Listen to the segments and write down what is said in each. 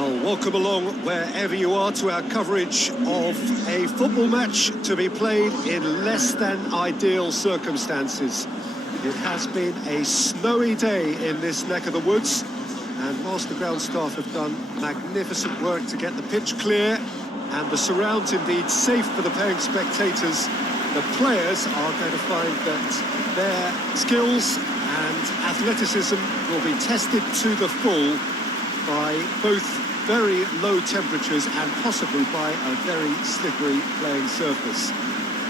Well, welcome along wherever you are to our coverage of a football match to be played in less than ideal circumstances. It has been a snowy day in this neck of the woods, and whilst the ground staff have done magnificent work to get the pitch clear and the surrounds indeed safe for the paying spectators, the players are going to find that their skills and athleticism will be tested to the full by both very low temperatures and possibly by a very slippery playing surface.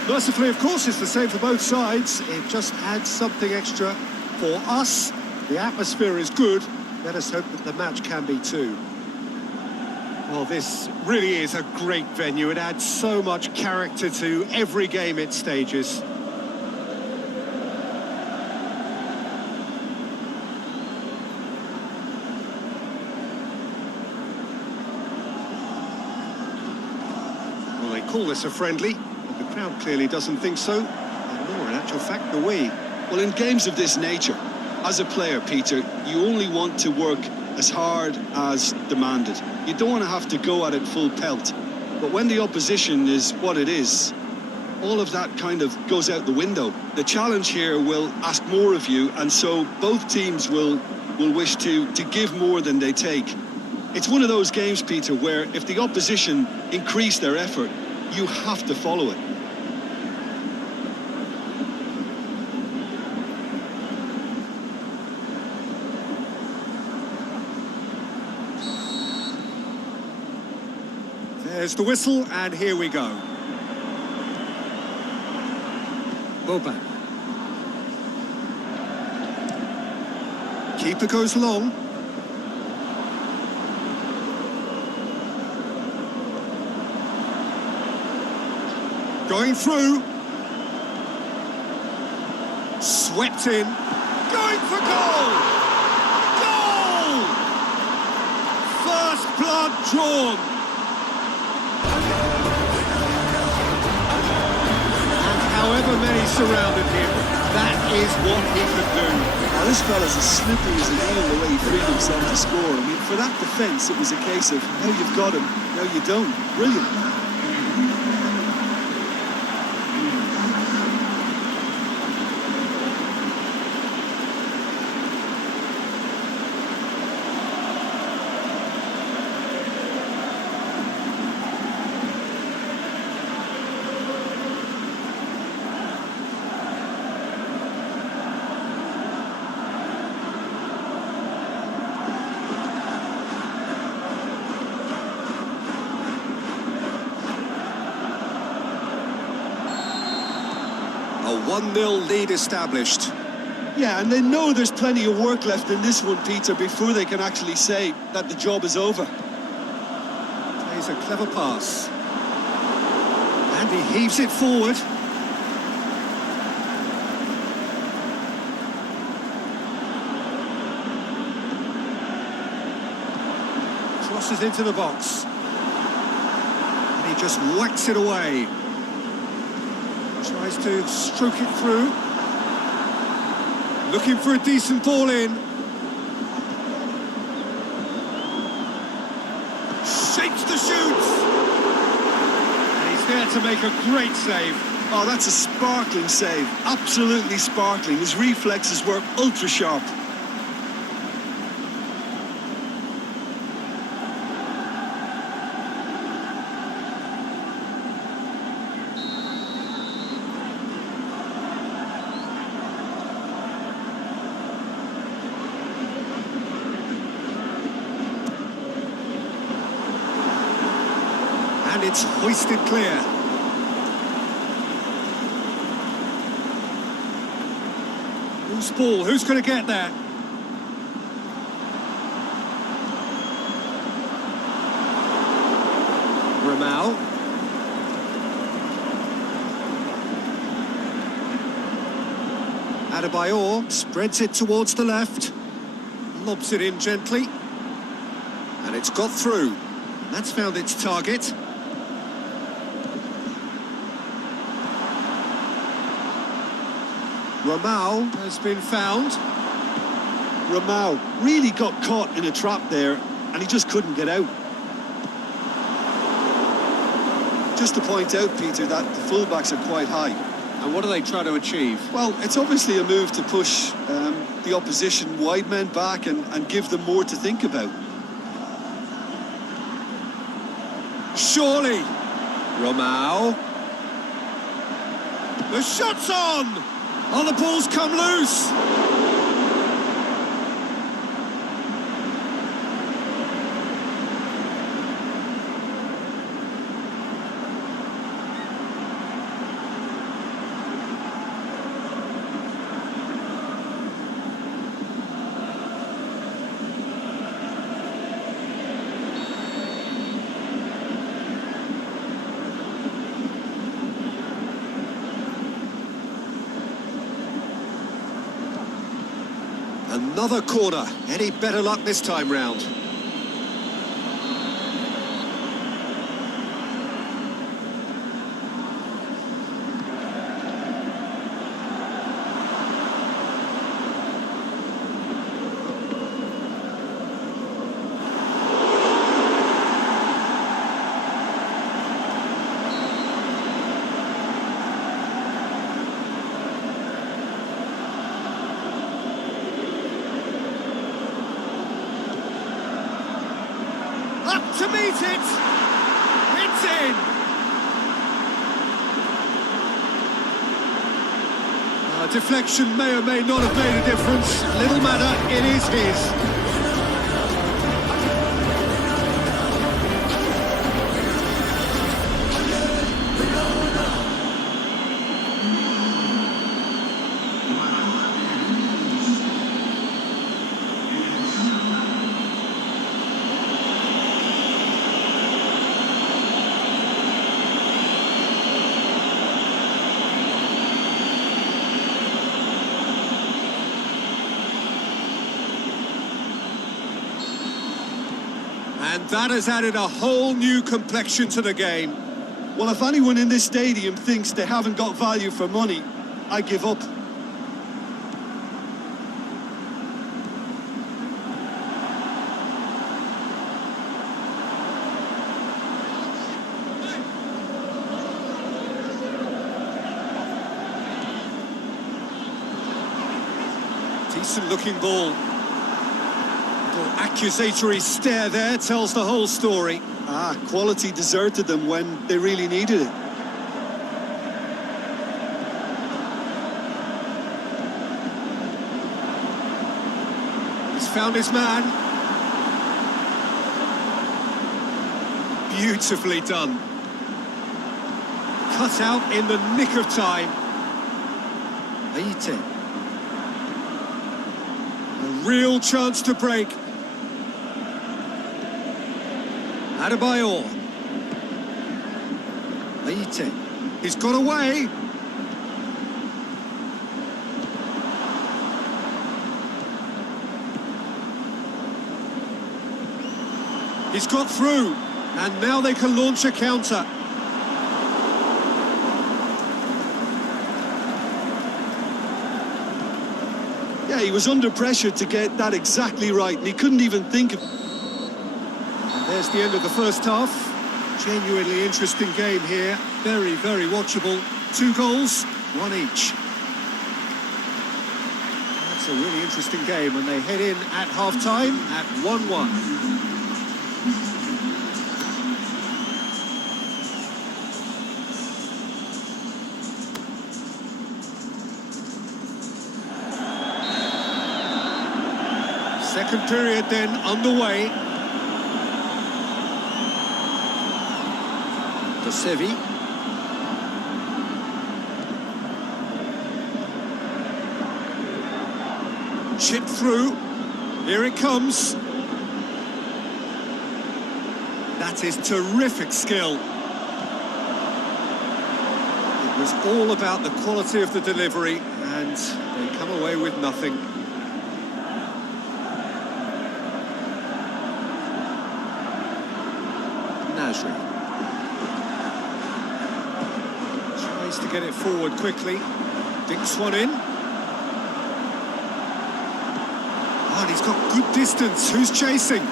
Mercifully, of course, it's the same for both sides. It just adds something extra for us. The atmosphere is good. Let us hope that the match can be too. Well, this really is a great venue. It adds so much character to every game it stages. Well, they call this a friendly, but the crowd clearly doesn't think so, and nor, in actual fact, do we. Well, in games of this nature, as a player, Peter, you only want to work as hard as demanded. You don't want to have to go at it full pelt. But when the opposition is what it is, all of that kind of goes out the window. The challenge here will ask more of you, and so both teams will wish to give more than they take. It's one of those games, Peter, where if the opposition increase their effort, you have to follow it. There's the whistle, and here we go. Boban. Keeper goes long. Going through. Swept in. Going for goal! Goal! First blood drawn. However many surrounded him, that is what he could do. Now, this fella's as slippery as an eel the way he freed himself to score. I mean, for that defence, it was a case of, now you've got him, now you don't. Brilliant. A 1-0 lead established. Yeah, and they know there's plenty of work left in this one, Peter, before they can actually say that the job is over. Plays a clever pass. And he heaves it forward. Crosses into the box. And he just whacks it away. Tries to stroke it through. Looking for a decent ball in. Shapes the shoots. And he's there to make a great save. Oh, that's a sparkling save. Absolutely sparkling. His reflexes were ultra sharp. And it's hoisted clear. Who's ball? Who's going to get that? Ramau. Adebayor spreads it towards the left. Lobs it in gently. And it's got through. That's found its target. Ramau has been found. Ramau really got caught in a trap there. and he just couldn't get out. Just to point out, Peter, that the fullbacks are quite high. And what are they trying to achieve? Well, it's obviously a move to push the opposition wide men back and give them more to think about. Surely! Romao. The shot's on! Oh, the ball's come loose! Another corner. Any better luck this time round? Up to meet it! It's in! Deflection may or may not have made a difference. Little matter, it is his. And that has added a whole new complexion to the game. Well, if anyone in this stadium thinks they haven't got value for money, I give up. Decent looking ball. Accusatory stare there tells the whole story. Quality deserted them when they really needed it. He's found his man. Beautifully done. Cut out in the nick of time. Aite. A real chance to break. Adebayor. Aite. He's got away. He's got through. And now they can launch a counter. Yeah, he was under pressure to get that exactly right, and he couldn't even think of... There's the end of the first half. Genuinely interesting game here. Very, very watchable. 2 goals, 1 each. That's a really interesting game, and they head in at half-time at 1-1. Second period then underway. De Sevi. Chip through. Here it comes. That is terrific skill. It was all about the quality of the delivery, and they come away with nothing. Nasri. Tries to get it forward quickly. Dinks one in. Oh, and he's got good distance. Who's chasing?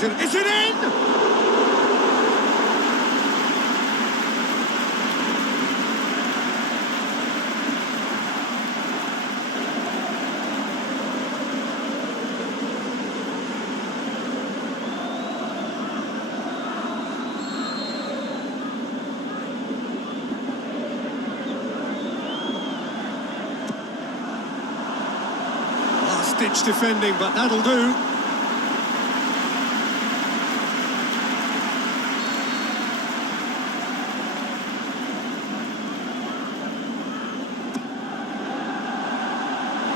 Is it in? Last-ditch defending, but that'll do.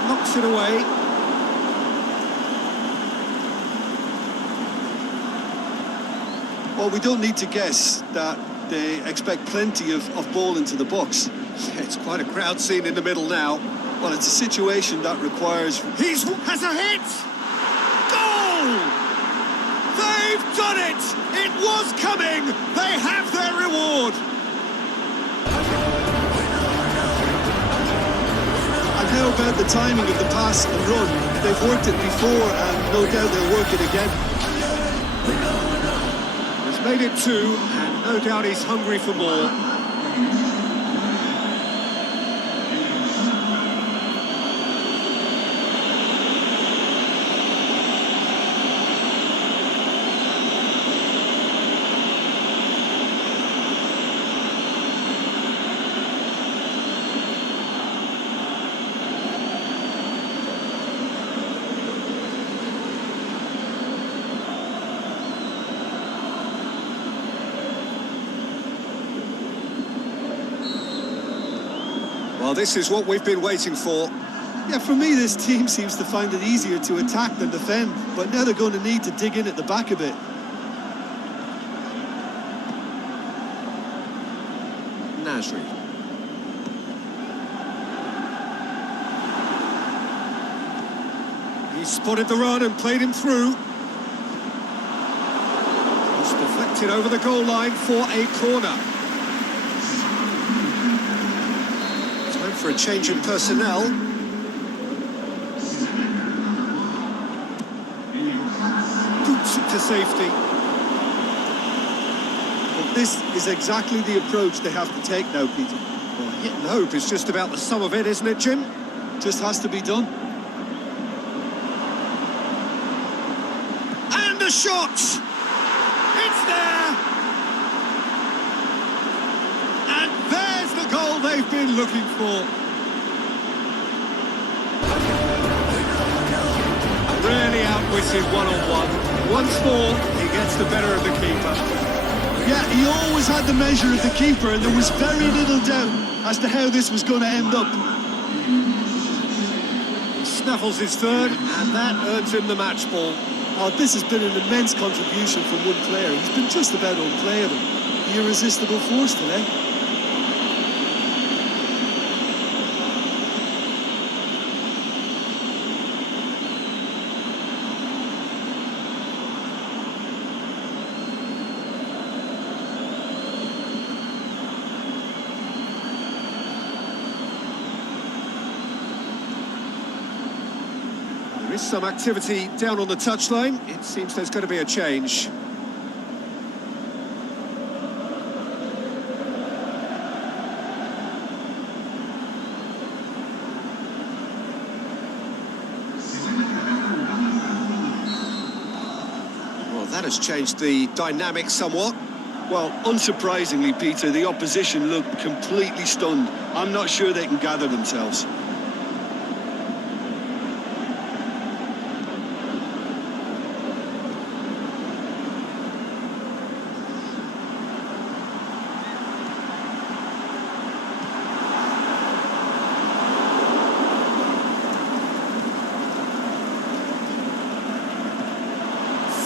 Knocks it away. Well, we don't need to guess that they expect plenty of ball into the box. It's quite a crowd scene in the middle now. Well, it's a situation that requires... Has a hit! Goal! They've done it! It was coming! They have their reward! And how about the timing of the pass and run? They've worked it before and no doubt they'll work it again. He's made it two, and no doubt he's hungry for more. Well, this is what we've been waiting for. Yeah, for me, this team seems to find it easier to attack than defend, but now they're going to need to dig in at the back a bit. Nasri. He spotted the run and played him through. It's deflected over the goal line for a corner. Time for a change in personnel. Boots it to safety. But this is exactly the approach they have to take now, Peter. Well, hit and hope is just about the sum of it, isn't it, Jim? Just has to be done. And a shot! It's there! And there's the goal they've been looking for. Really outwitted one-on-one. Once more, he gets the better of the keeper. Yeah, he always had the measure of the keeper, and there was very little doubt as to how this was going to end up. He snaffles his third, and that earns him the match ball. Oh, this has been an immense contribution from one player. He's been just about unplayable. The irresistible force today. There is some activity down on the touchline. It seems there's going to be a change. Well, that has changed the dynamic somewhat. Well, unsurprisingly, Peter, the opposition looked completely stunned. I'm not sure they can gather themselves.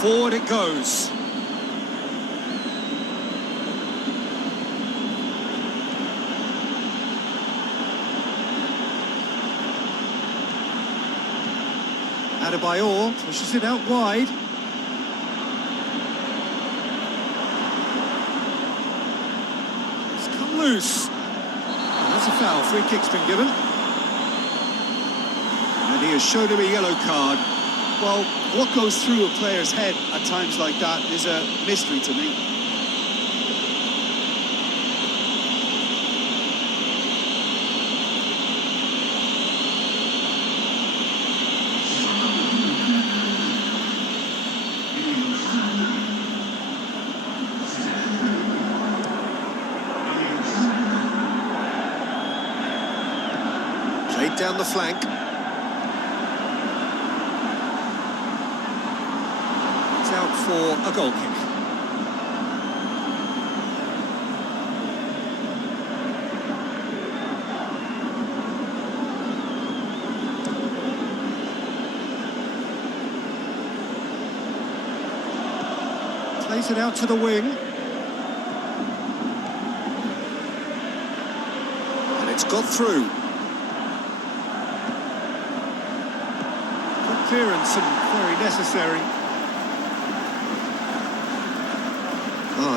Forward it goes. Adebayor pushes it out wide. It's come loose. And that's a foul. Free kick's been given. And he has shown him a yellow card. Well, what goes through a player's head at times like that is a mystery to me. Played down the flank. It's out for a goal kick. Plays it out to the wing. And it's got through. Good clearance and very necessary.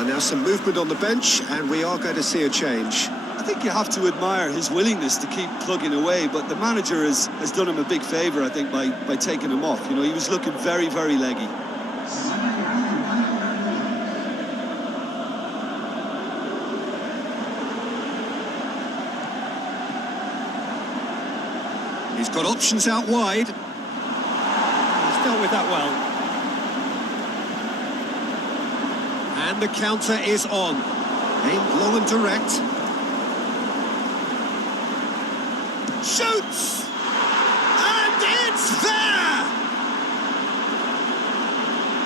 Now some movement on the bench, and we are going to see a change. I think you have to admire his willingness to keep plugging away, but the manager has done him a big favour, I think, by taking him off. You know, he was looking very, very leggy. He's got options out wide. He's dealt with that well. And the counter is on. Aimed long and direct. Shoots! And it's there!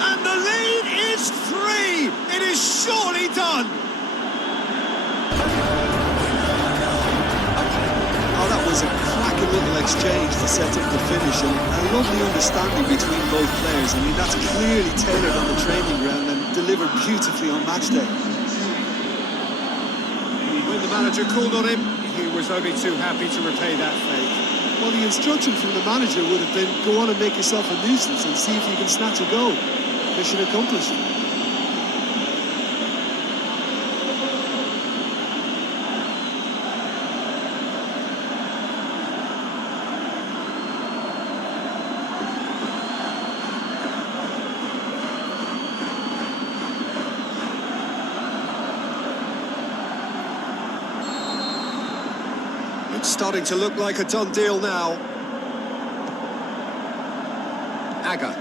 And the lead is 3! It is surely done! Oh, that was a cracking little exchange to set up the finish, and a lovely understanding between both players. I mean, that's clearly tailored on the training ground and delivered beautifully on match day. When the manager called on him, he was only too happy to repay that favour. Well, the instruction from the manager would have been, go on and make yourself a nuisance and see if you can snatch a goal. Mission accomplished. It's starting to look like a done deal now. Aga.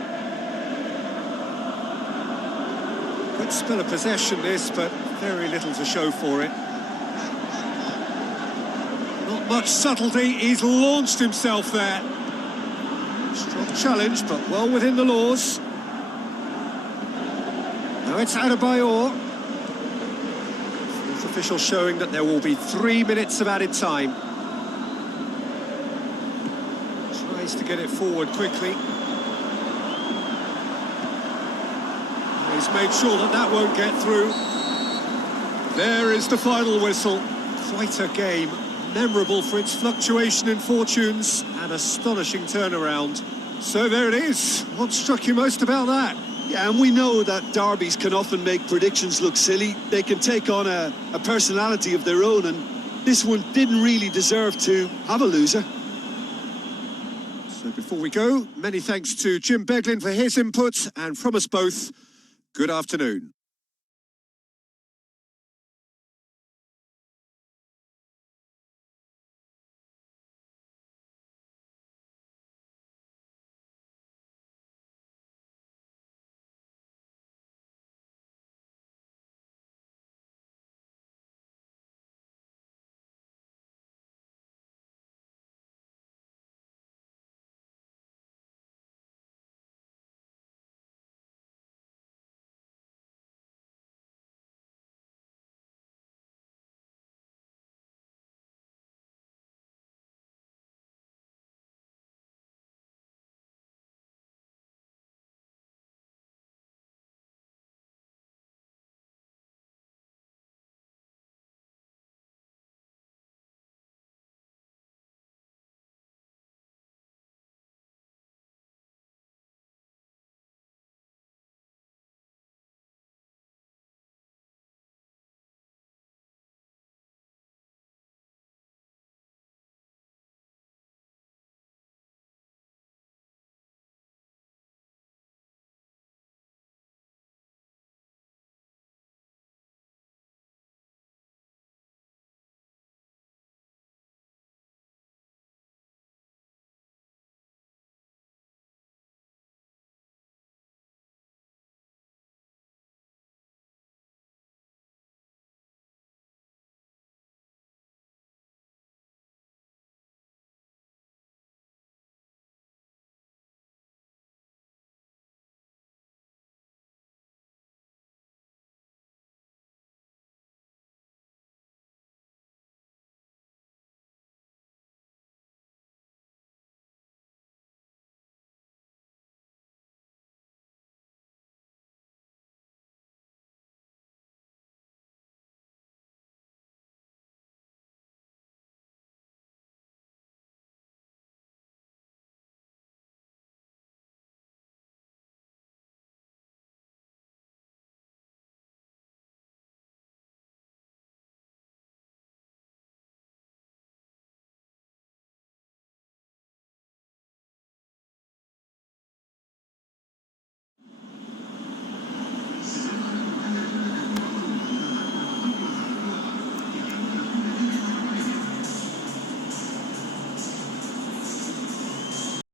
Good spell of possession this, but very little to show for it. Not much subtlety, he's launched himself there. Strong challenge, but well within the laws. Now it's Adebayor. Fourth official showing that there will be 3 minutes of added time. Tries to get it forward quickly. He's made sure that that won't get through. There is the final whistle. Quite a game, memorable for its fluctuation in fortunes and astonishing turnaround. So there it is. What struck you most about that? Yeah, and we know that derbies can often make predictions look silly. They can take on a personality of their own, and this one didn't really deserve to have a loser. So before we go, many thanks to Jim Beglin for his input, and from us both, good afternoon.